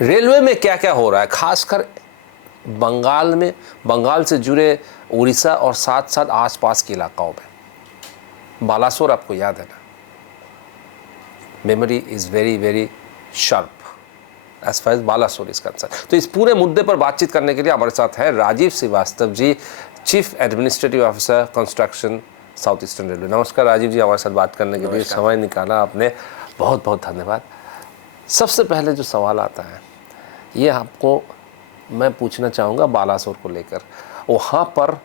Railway में क्या क्या हो रहा है, खासकर बंगाल में, बंगाल से जुड़े उड़ीसा और साथ साथ आसपास के इलाकाओं में। बालासोर आपको याद है ना, memory is very very sharp as far as Balasore is concern. तो इस पूरे मुद्दे पर बातचीत करने के लिए हमारे साथ हैं Rajiv Srivastava ji, chief administrative officer construction south eastern railway. नमस्कार राजीव जी, हमारे साथ बात करने के लिए समय निकाला आपने, बहुत बहुत धन्यवाद। सबसे पहले जो सवाल आता है ये आपको मैं पूछना चाहूँगा बालासोर को लेकर। वहाँ पर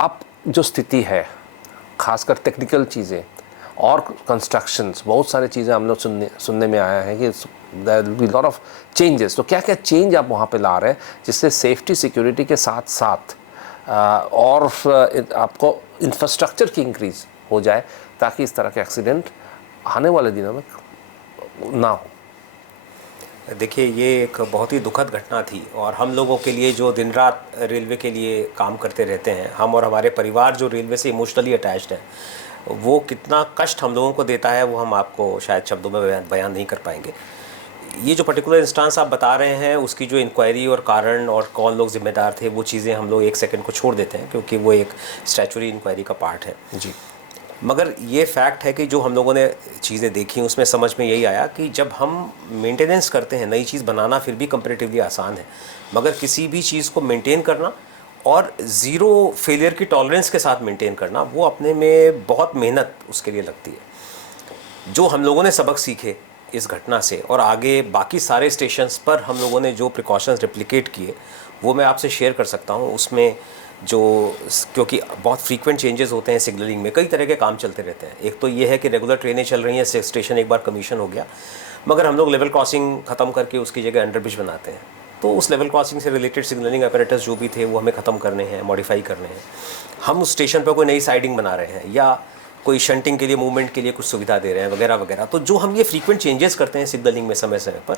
अब जो स्थिति है, खासकर टेक्निकल चीज़ें और कंस्ट्रक्शंस, बहुत सारी चीज़ें हम लोग सुनने में आया है कि there will be lot of changes. तो क्या क्या चेंज आप वहाँ पे ला रहे हैं जिससे सेफ्टी सिक्योरिटी के साथ साथ और आपको इंफ्रास्ट्रक्चर की इंक्रीज हो जाए ताकि इस तरह के एक्सीडेंट आने वाले दिनों में ना हो? देखिए, ये एक बहुत ही दुखद घटना थी और हम लोगों के लिए जो दिन रात रेलवे के लिए काम करते रहते हैं, हम और हमारे परिवार जो रेलवे से इमोशनली अटैच्ड है, वो कितना कष्ट हम लोगों को देता है वो हम आपको शायद शब्दों में बयान नहीं कर पाएंगे। ये जो पर्टिकुलर इंस्टांस आप बता रहे हैं, उसकी जो इंक्वायरी और कारण और कौन लोग जिम्मेदार थे, वो चीज़ें हम लोग एक सेकंड को छोड़ देते हैं क्योंकि वो एक स्टैचुरी इंक्वायरी का पार्ट है जी। मगर ये फैक्ट है कि जो हम लोगों ने चीज़ें देखी उसमें समझ में यही आया कि जब हम मेंटेनेंस करते हैं, नई चीज़ बनाना फिर भी कंपैरेटिवली आसान है, मगर किसी भी चीज़ को मेंटेन करना और ज़ीरो फेलियर की टॉलरेंस के साथ मेंटेन करना, वो अपने में बहुत मेहनत उसके लिए लगती है। जो हम लोगों ने सबक सीखे इस घटना से और आगे बाकी सारे स्टेशंस पर हम लोगों ने जो प्रिकॉशंस रेप्लिकेट किए, वो मैं आपसे शेयर कर सकता हूँ। उसमें जो, क्योंकि बहुत फ्रीक्वेंट चेंजेस होते हैं सिग्नलिंग में, कई तरह के काम चलते रहते हैं। एक तो ये है कि रेगुलर ट्रेनें चल रही हैं, स्टेशन एक बार कमीशन हो गया, मगर हम लोग लेवल क्रॉसिंग ख़त्म करके उसकी जगह अंडरब्रिज बनाते हैं। तो उस लेवल क्रॉसिंग से रिलेटेड सिग्नलिंग अपैरेटस जो भी थे वो हमें ख़त्म करने हैं, मॉडिफाई करने हैं। हम उस स्टेशन पर कोई नई साइडिंग बना रहे हैं या कोई शंटिंग के लिए, मूवमेंट के लिए कुछ सुविधा दे रहे हैं वगैरह वगैरह। तो जो हम ये फ्रीक्वेंट चेंजेस करते हैं सिग्नलिंग में समय समय पर,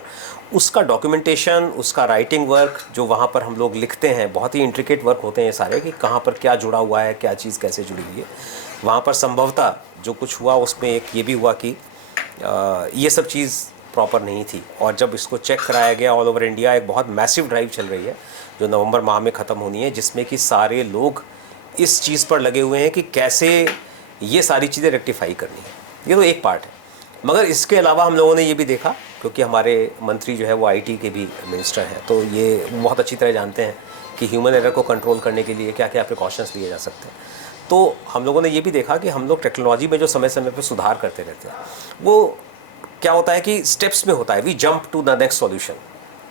उसका डॉक्यूमेंटेशन, उसका राइटिंग वर्क जो वहाँ पर हम लोग लिखते हैं, बहुत ही इंट्रिकेट वर्क होते हैं ये सारे, कि कहाँ पर क्या जुड़ा हुआ है, क्या चीज़ कैसे जुड़ी हुई है। वहाँ पर संभवतः जो कुछ हुआ उसमें एक ये भी हुआ कि ये सब चीज़ प्रॉपर नहीं थी। और जब इसको चेक कराया गया ऑल ओवर इंडिया, एक बहुत मैसिव ड्राइव चल रही है जो नवंबर माह में ख़त्म होनी है, जिसमें कि सारे लोग इस चीज़ पर लगे हुए हैं कि कैसे ये सारी चीज़ें रेक्टिफाई करनी है। ये तो एक पार्ट है, मगर इसके अलावा हम लोगों ने ये भी देखा, क्योंकि हमारे मंत्री जो है वो आईटी के भी मिनिस्टर हैं, तो ये बहुत अच्छी तरह जानते हैं कि ह्यूमन एरर को कंट्रोल करने के लिए क्या क्या प्रिकॉशंस लिए जा सकते हैं। तो हम लोगों ने ये भी देखा कि हम लोग टेक्नोलॉजी में जो समय समय पर सुधार करते रहते हैं, वो क्या होता है कि स्टेप्स में होता है। We jump to the next solution.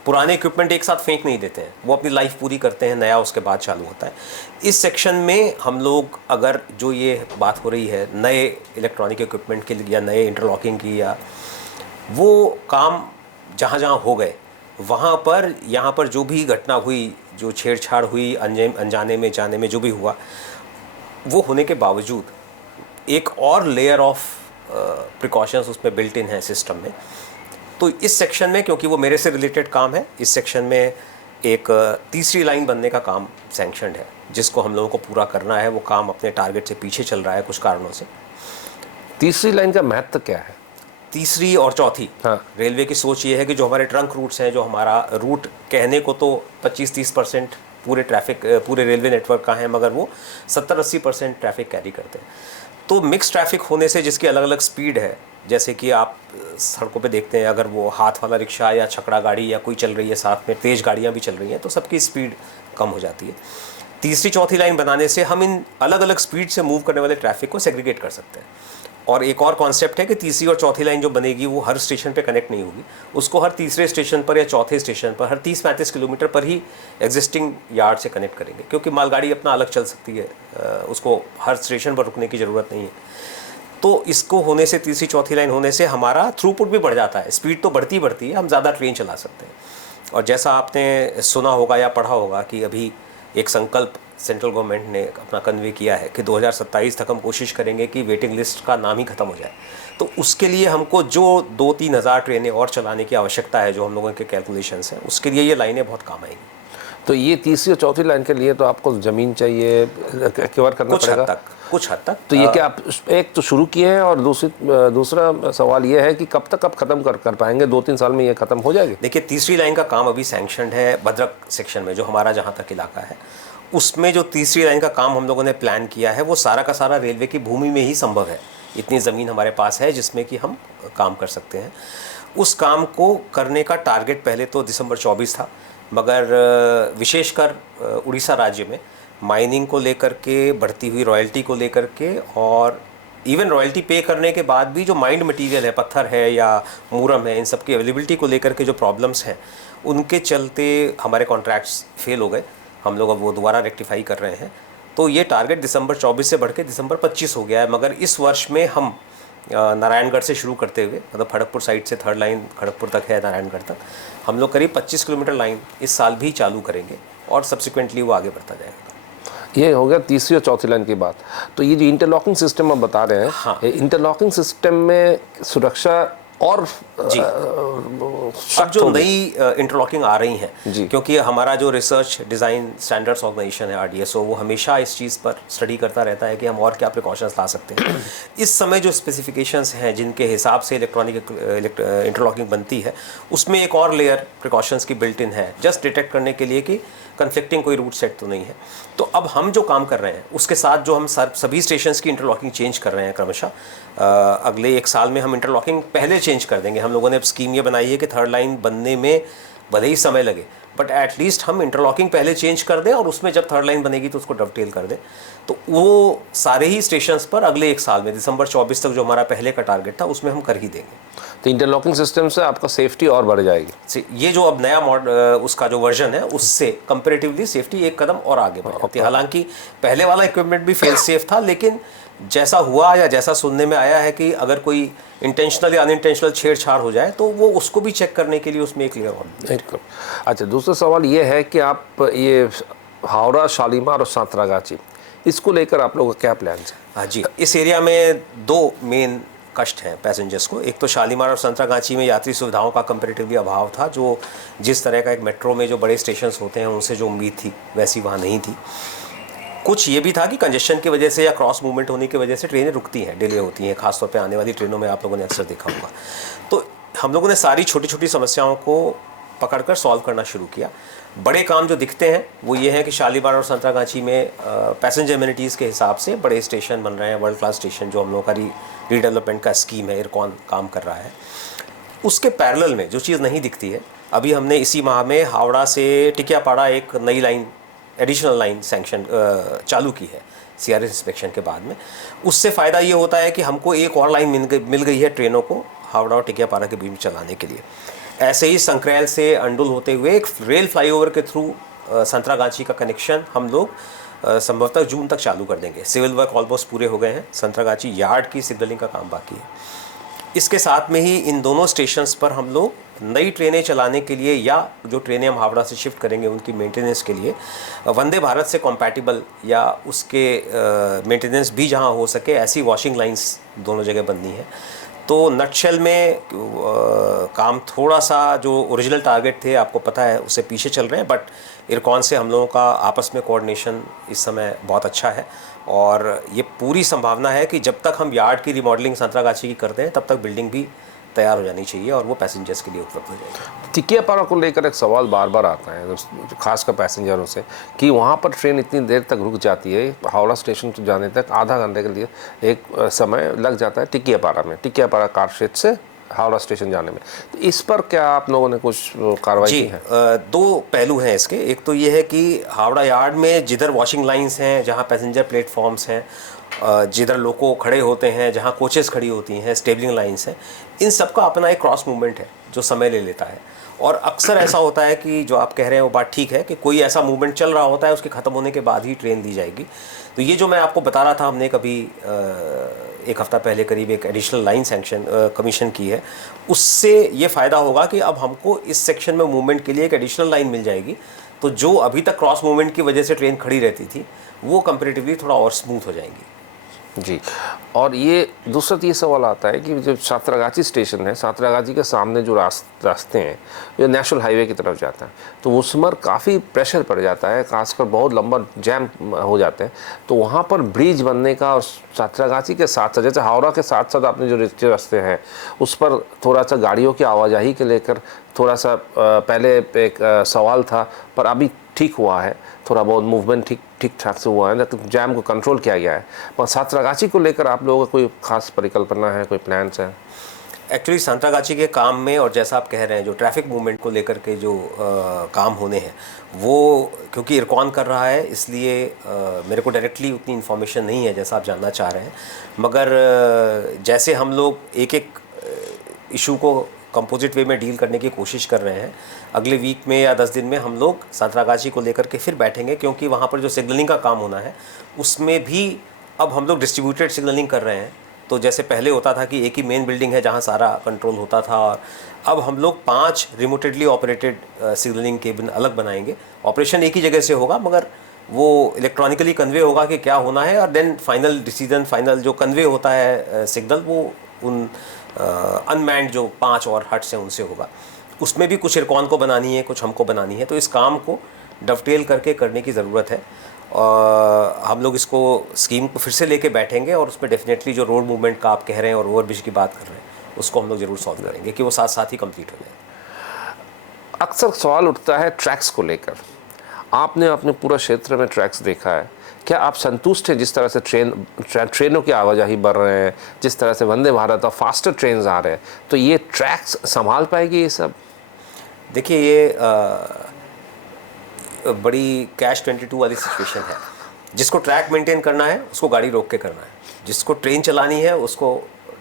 पुराने इक्विपमेंट एक साथ फेंक नहीं देते हैं, वो अपनी लाइफ पूरी करते हैं, नया उसके बाद चालू होता है। इस सेक्शन में हम लोग, अगर जो ये बात हो रही है नए इलेक्ट्रॉनिक इक्विपमेंट के लिए या नए इंटरलॉकिंग की, या वो काम जहाँ जहाँ हो गए वहाँ पर, यहाँ पर जो भी घटना हुई, जो छेड़छाड़ हुई, अनजाने में जाने में जो भी हुआ, वो होने के बावजूद एक और लेयर ऑफ प्रिकॉशंस उसमें बिल्ट इन है सिस्टम में। तो इस सेक्शन में, क्योंकि वो मेरे से रिलेटेड काम है, इस सेक्शन में एक तीसरी लाइन बनने का काम सैंक्शनड है, जिसको हम लोगों को पूरा करना है। वो काम अपने टारगेट से पीछे चल रहा है कुछ कारणों से। तीसरी लाइन का महत्व क्या है? तीसरी और चौथी, हाँ। रेलवे की सोच ये है कि जो हमारे ट्रंक रूट्स हैं, जो हमारा रूट कहने को तो 25-30% पूरे ट्रैफिक, पूरे रेलवे नेटवर्क का है, मगर वो 70-80% ट्रैफिक कैरी करते हैं। तो मिक्स ट्रैफिक होने से, जिसकी अलग अलग स्पीड है, जैसे कि आप सड़कों पे देखते हैं, अगर वो हाथ वाला रिक्शा या छकड़ा गाड़ी या कोई चल रही है, साथ में तेज़ गाड़ियाँ भी चल रही हैं, तो सबकी स्पीड कम हो जाती है। तीसरी चौथी लाइन बनाने से हम इन अलग अलग स्पीड से मूव करने वाले ट्रैफिक को सेग्रीगेट कर सकते हैं। और एक और कॉन्सेप्ट है कि तीसरी और चौथी लाइन जो बनेगी वो हर स्टेशन पे कनेक्ट नहीं होगी, उसको हर तीसरे स्टेशन पर या चौथे स्टेशन पर हर 30-35 किलोमीटर पर ही एग्जिस्टिंग यार्ड से कनेक्ट करेंगे, क्योंकि मालगाड़ी अपना अलग चल सकती है, उसको हर स्टेशन पर रुकने की ज़रूरत नहीं है। तो इसको होने से, तीसरी चौथी लाइन होने से हमारा थ्रूपुट भी बढ़ जाता है, स्पीड तो बढ़ती बढ़ती है, हम ज़्यादा ट्रेन चला सकते हैं। और जैसा आपने सुना होगा या पढ़ा होगा कि अभी एक संकल्प सेंट्रल गवर्नमेंट ने अपना कन्वे किया है कि 2027 तक हम कोशिश करेंगे कि वेटिंग लिस्ट का नाम ही ख़त्म हो जाए। तो उसके लिए हमको जो 2-3 हज़ार ट्रेनें और चलाने की आवश्यकता है, जो हम लोगों के कैलकुलेशंस हैं, उसके लिए ये लाइनें बहुत काम आएंगी। तो ये तीसरी और चौथी लाइन के लिए तो आपको ज़मीन चाहिए, एक्वायर करना पड़ेगा कुछ हद तक। तो ये क्या आप एक तो शुरू किए हैं, और दूसरा सवाल ये है कि कब तक आप ख़त्म कर पाएंगे? 2-3 साल में ये ख़त्म हो जाएगी? देखिए, तीसरी लाइन का काम अभी सैंक्शनड है भद्रक सेक्शन में, जो हमारा जहाँ तक इलाका है उसमें जो तीसरी लाइन का काम हम लोगों ने प्लान किया है वो सारा का सारा रेलवे की भूमि में ही संभव है। इतनी ज़मीन हमारे पास है जिसमें कि हम काम कर सकते हैं। उस काम को करने का टारगेट पहले तो दिसंबर 24 था, मगर विशेषकर उड़ीसा राज्य में माइनिंग को लेकर के, बढ़ती हुई रॉयल्टी को लेकर के, और इवन रॉयल्टी पे करने के बाद भी जो माइंड मटेरियल है, पत्थर है या मूरम है, इन सब की अवेलेबिलिटी को लेकर के जो प्रॉब्लम्स हैं उनके चलते हमारे कॉन्ट्रैक्ट्स फेल हो गए। हम लोग अब वो दोबारा रेक्टिफाई कर रहे हैं। तो ये टारगेट दिसंबर 24 से बढ़ के दिसंबर 25 हो गया है। मगर इस वर्ष में हम नारायणगढ़ से शुरू करते हुए, मतलब खड़गपुर साइड से थर्ड लाइन खड़गपुर तक है, नारायणगढ़ तक हम लोग करीब 25 किलोमीटर लाइन इस साल भी चालू करेंगे और सब्सिक्वेंटली वो आगे बढ़ता जाएगा। ये हो गया तीसरी और चौथी लाइन की बात। तो ये जो इंटरलॉकिंग सिस्टम आप बता रहे हैं, हाँ। इंटरलॉकिंग सिस्टम में सुरक्षा और जी, अब जो नई इंटरलॉकिंग आ रही हैं, क्योंकि हमारा जो रिसर्च डिज़ाइन स्टैंडर्ड्स ऑर्गेनाइजेशन है RDSO, वो हमेशा इस चीज़ पर स्टडी करता रहता है कि हम और क्या प्रिकॉशंस ला सकते हैं। इस समय जो स्पेसिफिकेशंस हैं जिनके हिसाब से इलेक्ट्रॉनिक इंटरलॉकिंग बनती है, उसमें एक और लेयर प्रिकॉशंस की बिल्ट इन है, जस्ट डिटेक्ट करने के लिए कि कन्फ्लिक्टिंग कोई रूट सेट तो नहीं है। तो अब हम जो काम कर रहे हैं उसके साथ जो हम सभी स्टेशंस की इंटरलॉकिंग चेंज कर रहे हैं क्रमशः, अगले 1 साल में हम इंटरलॉकिंग पहले चेंज कर देंगे। हम लोगों ने अब स्कीम ये बनाई है कि थर्ड लाइन बनने में भले ही समय लगे, बट एटलीस्ट हम इंटरलॉकिंग पहले चेंज कर दें और उसमें जब थर्ड लाइन बनेगी तो उसको डबटेल कर दें। तो वो सारे ही स्टेशंस पर अगले 1 साल में दिसंबर 24 तक जो हमारा पहले का टारगेट था उसमें हम कर ही देंगे। तो इंटरलॉकिंग सिस्टम से आपका सेफ्टी और बढ़ जाएगी। ये जो अब नया उसका जो वर्जन है उससे कंपैरेटिवली सेफ्टी एक कदम और आगे बढ़ जाती है। हालांकि पहले वाला इक्विपमेंट भी फेल सेफ था, लेकिन जैसा हुआ या जैसा सुनने में आया है कि अगर कोई इंटेंशनल या अनइंटेंशनल छेड़छाड़ हो जाए तो वो उसको भी चेक करने के लिए उसमें एक लेयर और। अच्छा, दूसरा सवाल ये है कि आप ये हावड़ा, शालीमार और सांतरागाची, इसको लेकर आप लोगों का क्या प्लान है? हाँ जी, इस एरिया में 2 मेन कष्ट हैं पैसेंजर्स को। एक तो शालीमार और संतरागाछी में यात्री सुविधाओं का कंपैरेटिवली अभाव था, जो जिस तरह का एक मेट्रो में जो बड़े स्टेशंस होते हैं उनसे जो उम्मीद थी वैसी वहाँ नहीं थी। कुछ ये भी था कि कंजेशन की वजह से या क्रॉस मूवमेंट होने की वजह से ट्रेनें रुकती हैं, डिले होती हैं, खासतौर पे आने वाली ट्रेनों में आप लोगों ने अक्सर देखा होगा। तो हम लोगों ने सारी छोटी छोटी समस्याओं को पकड़कर सॉल्व करना शुरू किया। बड़े काम जो दिखते हैं वो ये हैं कि शालीमार और संतरागाछी में पैसेंजर एमिनिटीज़ के हिसाब से बड़े स्टेशन बन रहे हैं, वर्ल्ड क्लास स्टेशन, जो हम लोगों का रीडेवलपमेंट का स्कीम है, इरकॉन काम कर रहा है। उसके पैरेलल में जो चीज़ नहीं दिखती है, अभी हमने इसी माह में हावड़ा से टिकियापाड़ा एक नई लाइन, एडिशनल लाइन सैंक्शन चालू की है CRS इंस्पेक्शन के बाद में। उससे फ़ायदा ये होता है कि हमको एक और लाइन मिल गई है ट्रेनों को हावड़ा और टिकियापाड़ा के बीच में चलाने के लिए। ऐसे ही संक्रेल से अंडुल होते हुए एक रेल फ्लाईओवर के थ्रू संतरागाछी का कनेक्शन हम लोग संभवतः जून तक चालू कर देंगे। सिविल वर्क ऑलमोस्ट पूरे हो गए हैं, संतरागाछी यार्ड की सिग्नलिंग का काम बाकी है। इसके साथ में ही इन दोनों स्टेशंस पर हम लोग नई ट्रेनें चलाने के लिए या जो ट्रेनें हम हावड़ा से शिफ्ट करेंगे उनकी मेंटेनेंस के लिए वंदे भारत से कॉम्पैटिबल या उसके मेंटेनेंस भी जहां हो सके ऐसी वॉशिंग लाइंस दोनों जगह बननी है। तो नटशेल में काम थोड़ा सा जो ओरिजिनल टारगेट थे आपको पता है उससे पीछे चल रहे हैं, बट इरकॉन से हम लोगों का आपस में कोऑर्डिनेशन इस समय बहुत अच्छा है और ये पूरी संभावना है कि जब तक हम यार्ड की रिमॉडलिंग संतरागाछी की करते हैं तब तक बिल्डिंग भी तैयार हो जानी चाहिए और वो पैसेंजर्स के लिए उपलब्ध हो जाएगी। टिकियापाड़ा को लेकर एक सवाल बार बार आता है खासकर पैसेंजरों से कि वहाँ पर ट्रेन इतनी देर तक रुक जाती है, हावड़ा स्टेशन तो जाने तक आधा घंटे के लिए एक समय लग जाता है टिकियापाड़ा में, टिकियापाड़ा कारशेड से हावड़ा स्टेशन जाने में। तो इस पर क्या आप लोगों ने कुछ कार्रवाई की है? 2 पहलू हैं इसके। एक तो ये है कि हावड़ा यार्ड में जिधर वॉशिंग लाइंस हैं, जहाँ पैसेंजर प्लेटफॉर्म्स हैं, जिधर लोको खड़े होते हैं, जहाँ कोचेस खड़ी होती हैं, स्टेबलिंग लाइंस हैं, इन सब का अपना एक क्रॉस मूवमेंट है जो समय ले लेता है। और अक्सर ऐसा होता है कि जो आप कह रहे हैं वो बात ठीक है कि कोई ऐसा मूवमेंट चल रहा होता है, उसके ख़त्म होने के बाद ही ट्रेन दी जाएगी। तो ये जो मैं आपको बता रहा था, हमने कभी 1 हफ़्ता पहले करीब एक एडिशनल लाइन सैंक्शन कमीशन की है, उससे ये फ़ायदा होगा कि अब हमको इस सेक्शन में मूवमेंट के लिए एक एडिशनल लाइन मिल जाएगी। तो जो अभी तक क्रॉस मूवमेंट की वजह से ट्रेन खड़ी रहती थी वो कंपैरेटिवली थोड़ा और स्मूथ हो जाएंगी। जी। और ये दूसरा ये सवाल आता है कि जो सातरागाची स्टेशन है, सातरागाची के सामने जो रास्ते हैं जो नेशनल हाईवे की तरफ जाता है, तो उस पर काफ़ी प्रेशर पड़ जाता है, खासकर बहुत लंबा जैम हो जाते हैं। तो वहाँ पर ब्रिज बनने का और सातरागाची के साथ साथ, जैसे हावड़ा के साथ साथ आपने जो रास्ते हैं उस पर थोड़ा सा गाड़ियों की आवाजाही के लेकर थोड़ा सा पहले एक सवाल था, पर अभी ठीक हुआ है, थोड़ा बहुत मूवमेंट ठीक ठाक से हुआ है, तो जैम को कंट्रोल किया गया है। पर सातरागाची को लेकर आप लोगों का कोई खास परिकल्पना है, कोई प्लान्स है? एक्चुअली सांतरागाची के काम में, और जैसा आप कह रहे हैं जो ट्रैफिक मूवमेंट को लेकर के जो काम होने हैं, वो क्योंकि इरकॉन कर रहा है, इसलिए मेरे को डायरेक्टली उतनी इन्फॉर्मेशन नहीं है जैसा आप जानना चाह रहे हैं। मगर जैसे हम लोग एक एक इशू को कंपोजिट वे में डील करने की कोशिश कर रहे हैं, अगले वीक में या 10 दिन में हम लोग सांतरागाची को लेकर के फिर बैठेंगे, क्योंकि वहाँ पर जो सिग्नलिंग का काम होना है उसमें भी अब हम लोग डिस्ट्रीब्यूटेड सिग्नलिंग कर रहे हैं। तो जैसे पहले होता था कि एक ही मेन बिल्डिंग है जहाँ सारा कंट्रोल होता था, और अब हम लोग 5 रिमोटेडली ऑपरेटेड सिग्नलिंग केबिन अलग बनाएंगे। ऑपरेशन एक ही जगह से होगा, मगर वो इलेक्ट्रॉनिकली कन्वे होगा कि क्या होना है, और देन फाइनल डिसीजन, फाइनल जो कन्वे होता है सिग्नल, वो उन अनमैन्ड जो 5 और हट्स हैं उनसे होगा। उसमें भी कुछ इरकॉन को बनानी है, कुछ हमको बनानी है। तो इस काम को डवटेल करके करने की ज़रूरत है। हम लोग इसको स्कीम को फिर से लेके बैठेंगे, और उसमें डेफिनेटली जो रोड मूवमेंट का आप कह रहे हैं और ओवरब्रिज की बात कर रहे हैं, उसको हम लोग ज़रूर सॉल्व करेंगे कि वो साथ साथ ही कंप्लीट हो जाए। अक्सर सवाल उठता है ट्रैक्स को लेकर। आपने अपने पूरा क्षेत्र में ट्रैक्स देखा है, क्या आप संतुष्ट हैं जिस तरह से ट्रेनों की आवाजाही बढ़ रहे हैं, जिस तरह से वंदे भारत और फास्टर ट्रेन आ रहे हैं, तो ये ट्रैक्स संभाल पाएगी ये सब? देखिए, ये बड़ी कैश 22 वाली सिचुएशन है। जिसको ट्रैक मेंटेन करना है उसको गाड़ी रोक के करना है, जिसको ट्रेन चलानी है उसको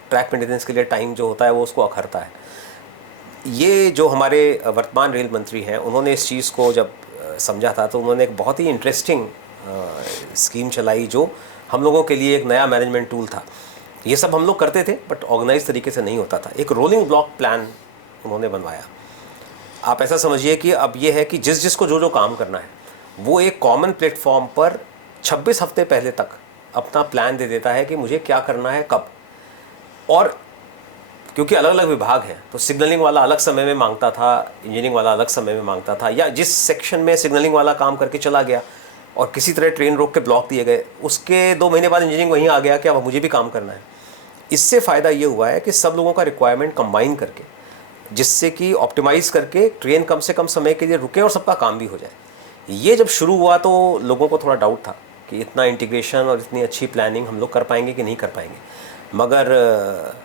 ट्रैक मेंटेनेंस के लिए टाइम जो होता है वो उसको अखरता है। ये जो हमारे वर्तमान रेल मंत्री हैं, उन्होंने इस चीज़ को जब समझा था, तो उन्होंने एक बहुत ही इंटरेस्टिंग स्कीम चलाई, जो हम लोगों के लिए एक नया मैनेजमेंट टूल था। ये सब हम लोग करते थे, बट ऑर्गेनाइज तरीके से नहीं होता था। एक रोलिंग ब्लॉक प्लान उन्होंने बनवाया। आप ऐसा समझिए कि अब ये है कि जिसको जो काम करना है, वो एक कॉमन प्लेटफॉर्म पर 26 हफ्ते पहले तक अपना प्लान दे देता है कि मुझे क्या करना है, कब। और क्योंकि अलग अलग विभाग हैं, तो सिग्नलिंग वाला अलग समय में मांगता था, इंजीनियरिंग वाला अलग समय में मांगता था, या जिस सेक्शन में सिग्नलिंग वाला काम करके चला गया और किसी तरह ट्रेन रोक के ब्लॉक दिए गए, उसके 2 महीने बाद इंजीनियरिंग वहीं आ गया कि अब मुझे भी काम करना है। इससे फ़ायदा ये हुआ है कि सब लोगों का रिक्वायरमेंट कंबाइन करके, जिससे कि ऑप्टिमाइज़ करके ट्रेन कम से कम समय के लिए रुके और सबका काम भी हो जाए। ये जब शुरू हुआ तो लोगों को थोड़ा डाउट था कि इतना इंटीग्रेशन और इतनी अच्छी प्लानिंग हम लोग कर पाएंगे कि नहीं कर पाएंगे। मगर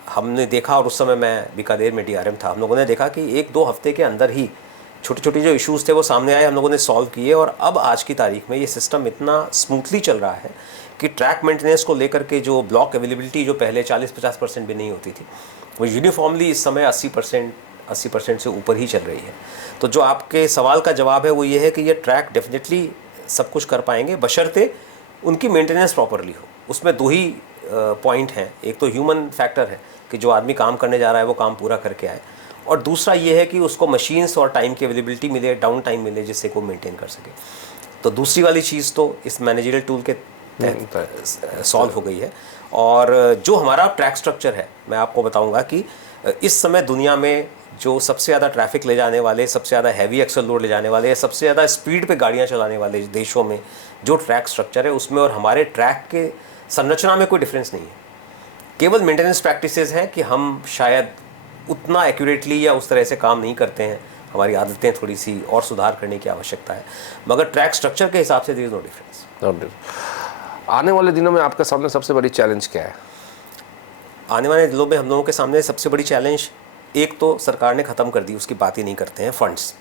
हमने देखा, और उस समय मैं बीकानेर में डीआरएम था, हम लोगों ने देखा कि 1-2 हफ्ते के अंदर ही छोटे छोटे जो इश्यूज़ थे वो सामने आए, हम लोगों ने सॉल्व किए। और अब आज की तारीख में ये सिस्टम इतना स्मूथली चल रहा है कि ट्रैक मेंटेनेंस को लेकर के जो ब्लॉक अवेलेबिलिटी जो पहले 40-50% भी नहीं होती थी, वो यूनिफॉर्मली इस समय 80% से ऊपर ही चल रही है। तो जो आपके सवाल का जवाब है वो ये है कि ये ट्रैक डेफिनेटली सब कुछ कर पाएंगे, बशर्ते उनकी मेंटेनेंस प्रॉपरली हो। उसमें 2 ही पॉइंट हैं। एक तो ह्यूमन फैक्टर है कि जो आदमी काम करने जा रहा है वो काम पूरा करके आए, और दूसरा ये है कि उसको मशीन्स और टाइम की अवेलेबिलिटी मिले, डाउन टाइम मिले, जिससे वो मेंटेन कर सके। तो दूसरी वाली चीज़ तो इस मैनेजरियल टूल के तहत सॉल्व हो गई है। और जो हमारा ट्रैक स्ट्रक्चर है, मैं आपको बताऊंगा कि इस समय दुनिया में जो सबसे ज़्यादा ट्रैफिक ले जाने वाले, सबसे ज़्यादा हैवी एक्सल लोड ले जाने वाले, सबसे ज़्यादा स्पीड पे गाड़ियाँ चलाने वाले देशों में जो ट्रैक स्ट्रक्चर है, उसमें और हमारे ट्रैक के संरचना में कोई डिफरेंस नहीं है। केवल मेंटेनेंस प्रैक्टिसेस हैं कि हम शायद उतना एक्यूरेटली या उस तरह से काम नहीं करते हैं, हमारी आदतें थोड़ी सी और सुधार करने की आवश्यकता है, मगर ट्रैक स्ट्रक्चर के हिसाब से देयर इज नो डिफरेंस। आने वाले दिनों में आपके सामने सबसे बड़ी चैलेंज क्या है? आने वाले दिनों में हम लोगों के सामने सबसे बड़ी चैलेंज, एक तो सरकार ने ख़त्म कर दी, उसकी बात ही नहीं करते हैं, फंड्स।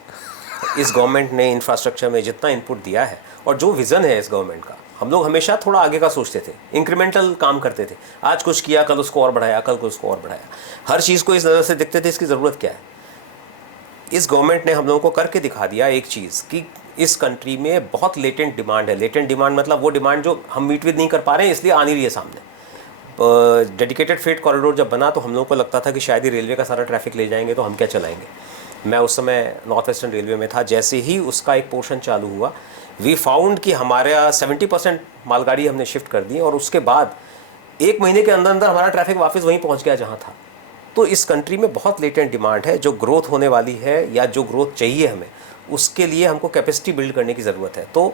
इस गवर्नमेंट ने इंफ्रास्ट्रक्चर में जितना इनपुट दिया है और जो विज़न है इस गवर्नमेंट का, हम लोग हमेशा थोड़ा आगे का सोचते थे, इंक्रीमेंटल काम करते थे। आज कुछ किया, कल उसको और बढ़ाया, कल को उसको और बढ़ाया। हर चीज़ को इस नज़र से देखते थे इसकी ज़रूरत क्या है। इस गवर्नमेंट ने हम लोगों को करके दिखा दिया एक चीज़ कि इस कंट्री में बहुत लेटेंट डिमांड है। लेटेंट डिमांड मतलब वो डिमांड जो हम मीट विद नहीं कर पा रहे हैं, इसलिए आ नहीं रही है सामने। डेडिकेटेड फ्रेट कॉरिडोर जब बना तो हम लोगों को लगता था कि शायद ही रेलवे का सारा ट्रैफिक ले जाएंगे तो हम क्या चलाएंगे। मैं उस समय नॉर्थ वेस्टर्न रेलवे में था। जैसे ही उसका एक पोर्शन चालू हुआ, वी फाउंड कि हमारा 70% मालगाड़ी हमने शिफ्ट कर दी, और उसके बाद 1 महीने के अंदर अंदर हमारा ट्रैफिक वापस वहीं पहुंच गया जहां था। तो इस कंट्री में बहुत लेटेंट डिमांड है, जो ग्रोथ होने वाली है या जो ग्रोथ चाहिए हमें, उसके लिए हमको कैपेसिटी बिल्ड करने की ज़रूरत है। तो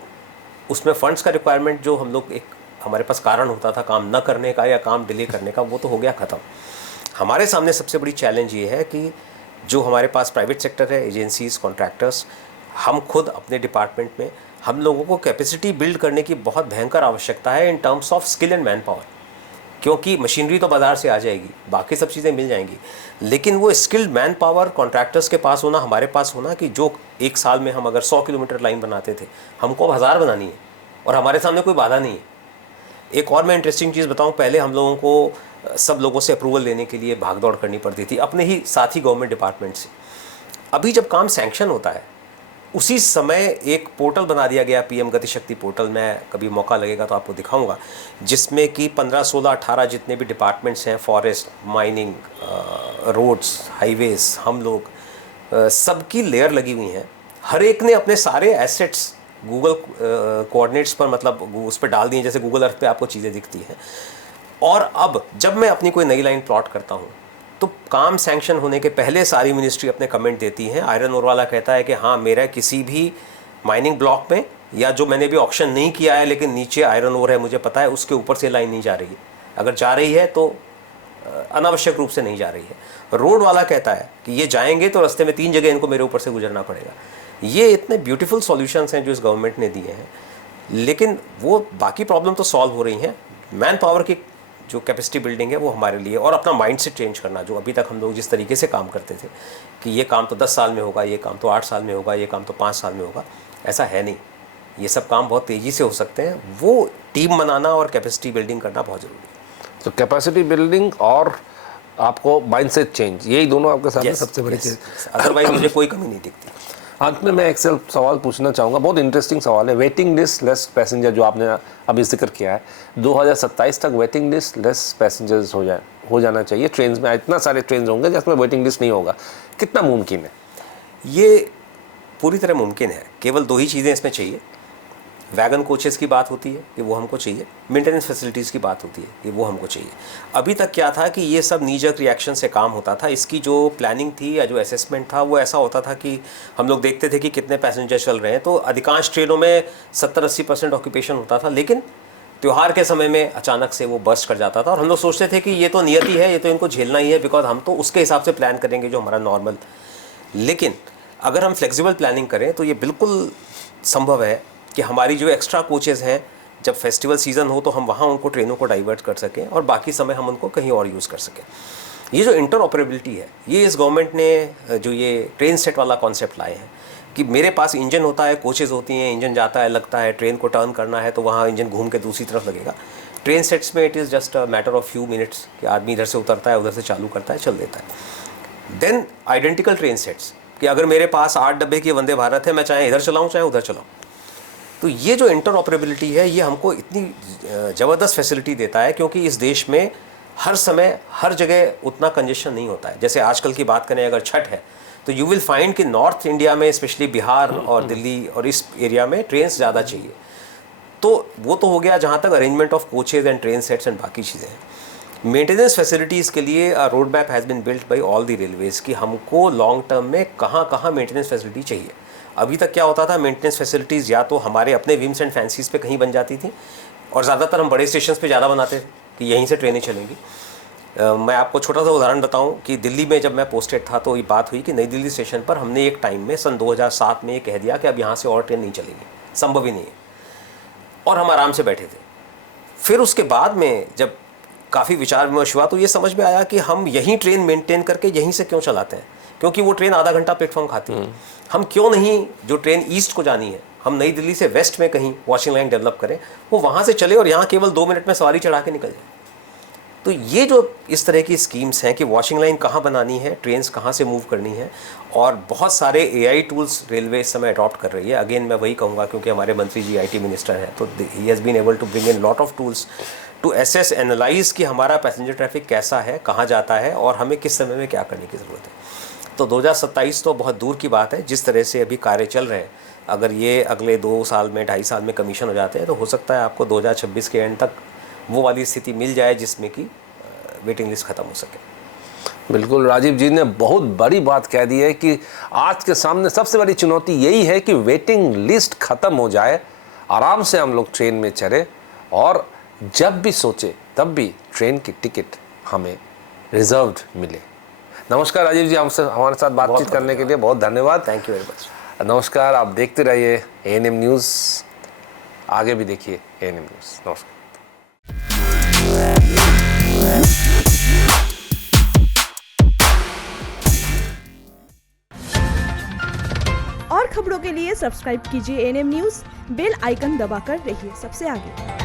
उसमें फंड्स का रिक्वायरमेंट जो हम लोग एक हमारे पास कारण होता था काम न करने का या काम डिले करने का, वो तो हो गया ख़त्म। हमारे सामने सबसे बड़ी चैलेंज ये है कि जो हमारे पास प्राइवेट सेक्टर है, एजेंसीज, कॉन्ट्रैक्टर्स, हम खुद अपने डिपार्टमेंट में हम लोगों को कैपेसिटी बिल्ड करने की बहुत भयंकर आवश्यकता है in terms of skill and man power. क्योंकि मशीनरी तो बाज़ार से आ जाएगी, बाकी सब चीज़ें मिल जाएंगी, लेकिन वो स्किल्ड मैन पावर कॉन्ट्रैक्टर्स के पास होना, हमारे पास होना, कि जो एक साल में हम अगर 100 किलोमीटर लाइन बनाते थे, हमको अब 1000 बनानी है और हमारे सामने कोई बाधा नहीं है। एक और मैं इंटरेस्टिंग चीज़ बताऊं, पहले हम लोगों को सब लोगों से अप्रूवल लेने के लिए भागदौड़ करनी पड़ती थी, अपने ही साथी गवर्नमेंट डिपार्टमेंट से। अभी जब काम सैंक्शन होता है, उसी समय एक पोर्टल बना दिया गया, पीएम गति शक्ति पोर्टल। मैं कभी मौका लगेगा तो आपको दिखाऊंगा, जिसमें कि 15, 16, 18 जितने भी डिपार्टमेंट्स हैं, फॉरेस्ट, माइनिंग, रोड्स, हाईवेज, हम लोग सबकी लेयर लगी हुई हैं। हर एक ने अपने सारे एसेट्स गूगल कोऑर्डिनेट्स पर, मतलब उस पर डाल दिए, जैसे गूगल अर्थ पे आपको चीज़ें दिखती हैं। और अब जब मैं अपनी कोई नई लाइन प्लॉट करता हूँ, तो काम सैंक्शन होने के पहले सारी मिनिस्ट्री अपने कमेंट देती हैं। आयरन ओर वाला कहता है कि हाँ, मेरा किसी भी माइनिंग ब्लॉक में, या जो मैंने भी ऑक्शन नहीं किया है लेकिन नीचे आयरन ओर है, मुझे पता है, उसके ऊपर से लाइन नहीं जा रही है। अगर जा रही है तो अनावश्यक रूप से नहीं जा रही है। रोड वाला कहता है कि ये जाएंगे तो रास्ते में 3 जगह इनको मेरे ऊपर से गुजरना पड़ेगा। ये इतने ब्यूटीफुल सॉल्यूशंस हैं जो इस गवर्नमेंट ने दिए हैं, लेकिन वो बाकी प्रॉब्लम तो सॉल्व हो रही हैं। मैन पावर की जो कैपेसिटी बिल्डिंग है वो हमारे लिए, और अपना माइंडसेट चेंज करना। जो अभी तक हम लोग जिस तरीके से काम करते थे कि ये काम तो 10 साल में होगा, ये काम तो 8 साल में होगा, ये काम तो 5 साल में होगा, ऐसा है नहीं। ये सब काम बहुत तेज़ी से हो सकते हैं। वो टीम बनाना और कैपेसिटी बिल्डिंग करना बहुत ज़रूरी है। तो कैपेसिटी बिल्डिंग और आपको माइंडसेट चेंज, यही दोनों आपके सामने सबसे बड़ी चीज़। अदरवाइज मुझे कोई कमी नहीं दिखती। अंत में मैं एक सवाल पूछना चाहूँगा, बहुत इंटरेस्टिंग सवाल है। वेटिंग लिस्ट लेस पैसेंजर जो आपने अभी जिक्र किया है, 2027 तक वेटिंग लिस्ट लेस पैसेंजर्स हो जाना चाहिए ट्रेन में। इतना सारे ट्रेन होंगे जिसमें वेटिंग लिस्ट नहीं होगा, कितना मुमकिन है? ये पूरी तरह मुमकिन है। केवल 2 ही चीज़ें इसमें चाहिए। वैगन कोचेस की बात होती है कि वो हमको चाहिए, मेंटेनेंस फैसिलिटीज़ की बात होती है कि वो हमको चाहिए। अभी तक क्या था कि ये सब नीजक रिएक्शन से काम होता था। इसकी जो प्लानिंग थी या जो असेसमेंट था, वो ऐसा होता था कि हम लोग देखते थे कि कितने पैसेंजर चल रहे हैं, तो अधिकांश ट्रेनों में 70-80% ऑक्यूपेशन होता था। लेकिन त्यौहार के समय में अचानक से वो बर्स्ट कर जाता था, और हम लोग सोचते थे कि ये तो नियति है, ये तो इनको झेलना ही है, बिकॉज हम तो उसके हिसाब से प्लान करेंगे जो हमारा नॉर्मल। लेकिन अगर हम फ्लेक्सिबल प्लानिंग करें तो ये बिल्कुल संभव है कि हमारी जो एक्स्ट्रा कोचेज़ हैं, जब फेस्टिवल सीज़न हो तो हम वहाँ उनको ट्रेनों को डाइवर्ट कर सकें और बाकी समय हम उनको कहीं और यूज़ कर सकें। ये जो इंटरऑपरेबिलिटी है, ये इस गवर्नमेंट ने जो ये ट्रेन सेट वाला कॉन्सेप्ट लाए हैं कि मेरे पास इंजन होता है, कोचेज़ होती हैं, इंजन जाता है, लगता है, ट्रेन को टर्न करना है तो वहाँ इंजन घूम के दूसरी तरफ लगेगा। ट्रेन सेट्स में it is just a matter of few minutes कि आदमी इधर से उतरता है, उधर से चालू करता है, चल देता है। देन आइडेंटिकल ट्रेन सेट्स कि अगर मेरे पास 8 डब्बे की वंदे भारत है, मैं चाहे इधर चलाऊँ चाहे उधर चलाऊँ। तो ये जो इंटरऑपरेबिलिटी है, ये हमको इतनी ज़बरदस्त फैसिलिटी देता है, क्योंकि इस देश में हर समय हर जगह उतना कंजेशन नहीं होता है। जैसे आजकल की बात करें, अगर छठ है तो यू विल फाइंड कि नॉर्थ इंडिया में, स्पेशली बिहार और दिल्ली और इस एरिया में ट्रेन्स ज़्यादा चाहिए। तो वो तो हो गया जहाँ तक arrangement of coaches and train sets and बाकी चीज़ें हैं। मेंटेनेंस फैसिलिटीज़ के लिए road map has been built by all the Railways कि हमको लॉन्ग टर्म में कहाँ कहाँ मेंटेनेंस फैसिलिटी चाहिए। अभी तक क्या होता था, मेंटेनेंस फैसिलिटीज़ या तो हमारे अपने विम्स एंड फैंसीज़ पे कहीं बन जाती थी, और ज़्यादातर हम बड़े स्टेशन पे ज़्यादा बनाते थे कि यहीं से ट्रेनें चलेंगी। मैं आपको छोटा सा उदाहरण बताऊं कि दिल्ली में जब मैं पोस्टेड था तो ये बात हुई कि नई दिल्ली स्टेशन पर हमने एक टाइम में सन 2007 में ये कह दिया कि अब यहाँ से और ट्रेन नहीं चलेगी, संभव ही नहीं है, और हम आराम से बैठे थे। फिर उसके बाद में जब काफ़ी विचार विमर्श हुआ तो ये समझ में आया कि हम यहीं ट्रेन मेंटेन करके यहीं से क्यों चलाते हैं, क्योंकि वो ट्रेन आधा घंटा प्लेटफॉर्म खाती है। हम क्यों नहीं, जो ट्रेन ईस्ट को जानी है, हम नई दिल्ली से वेस्ट में कहीं वॉशिंग लाइन डेवलप करें, वो वहाँ से चले और यहाँ केवल 2 मिनट में सवारी चढ़ा के निकल जाए। तो ये जो इस तरह की स्कीम्स हैं कि वॉशिंग लाइन कहाँ बनानी है, ट्रेन्स कहाँ से मूव करनी है, और बहुत सारे AI टूल्स रेलवे इस समय अडॉप्ट कर रही है। अगेन मैं वही कहूँगा, क्योंकि हमारे मंत्री जी IT मिनिस्टर हैं, तो he has been able to bring in lot of tools to assess, analyse कि हमारा पैसेंजर ट्रैफिक कैसा है, कहाँ जाता है और हमें किस समय में क्या करने की ज़रूरत है। तो 2027 तो बहुत दूर की बात है। जिस तरह से अभी कार्य चल रहे हैं, अगर ये अगले 2 साल में, 2.5 साल में कमीशन हो जाते हैं तो हो सकता है आपको 2026 के एंड तक वो वाली स्थिति मिल जाए जिसमें कि वेटिंग लिस्ट ख़त्म हो सके। बिल्कुल, राजीव जी ने बहुत बड़ी बात कह दी है कि आज के सामने सबसे बड़ी चुनौती यही है कि वेटिंग लिस्ट ख़त्म हो जाए, आराम से हम लोग ट्रेन में चढ़े और जब भी सोचे तब भी ट्रेन की टिकट हमें रिजर्व्ड मिले। नमस्कार राजीव जी, हमसे हमारे साथ बातचीत करने के लिए बहुत धन्यवाद। Thank you very much. नमस्कार, आप देखते रहिए ANM न्यूज़, आगे भी देखिए ANM न्यूज़। नमस्कार। और खबरों के लिए सब्सक्राइब कीजिए ANM न्यूज़, बेल आइकन दबाकर रहिए सबसे आगे।